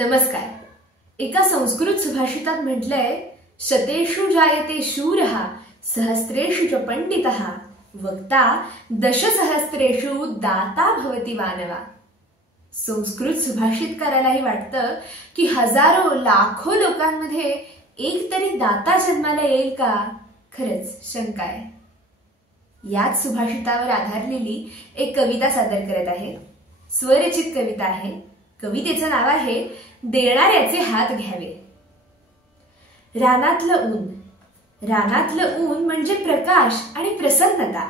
नमस्कार. एका संस्कृत सुभाषितात म्हटलंय, शतेषु जायते शूरः सहस्रेषु च पंडितः वक्ता दशसहस्रेषु दाता भवति मानवा. संस्कृत सुभाषितकारालाही वाटतं की हजारो लाखो लोकांमध्ये एक तरी दाता जन्माला येईल का? खरंच शंका आहे. याच सुभाषितावर आधारलेली एक कविता सादर करत आहे. स्वरचित कविता आहे. कवितेचं नाव आहे देणाऱ्याचे हात घ्यावे. रानातलं ऊन. रानातलं ऊन म्हणजे प्रकाश आणि प्रसन्नता.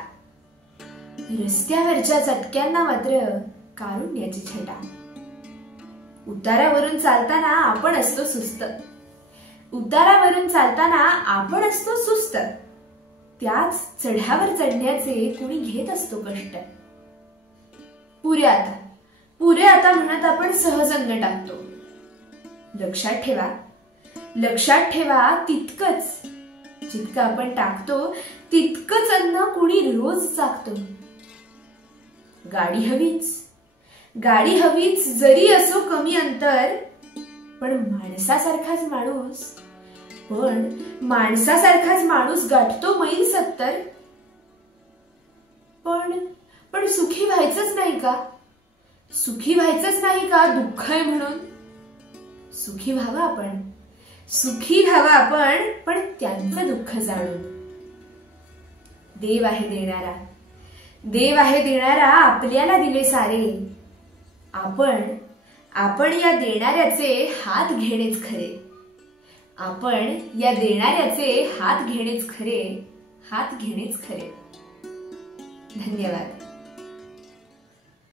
रस्त्यावरच्या चटक्यांना मात्र कारुण्याची छटा. उतारावरून चालताना आपण असतो सुस्त. उतारावरून चालताना आपण असतो सुस्त. त्याच चढ्यावर चढण्याचे कुणी घेत असतो कष्ट. पुरे आता म्हणत आपण सहज अन्न टाकतो. लक्षात ठेवा तितकंच जितकं आपण टाकतो तितकंच अन्न कुणी रोज चाकतो. गाडी हवीच जरी असो कमी अंतर, पण माणसासारखाच माणूस गाठतो मैल 70. पण सुखी व्हायचंच नाही का? सुखी व्हायचंच नाही का दुःख आहे म्हणून? सुखी व्हावं आपण पण त्यांचं दुःख जाणून. देव आहे देणारा आपल्याला दिले सारे. आपण या देणाऱ्याचे हात घेणेच खरे. हात घेणेच खरे. धन्यवाद.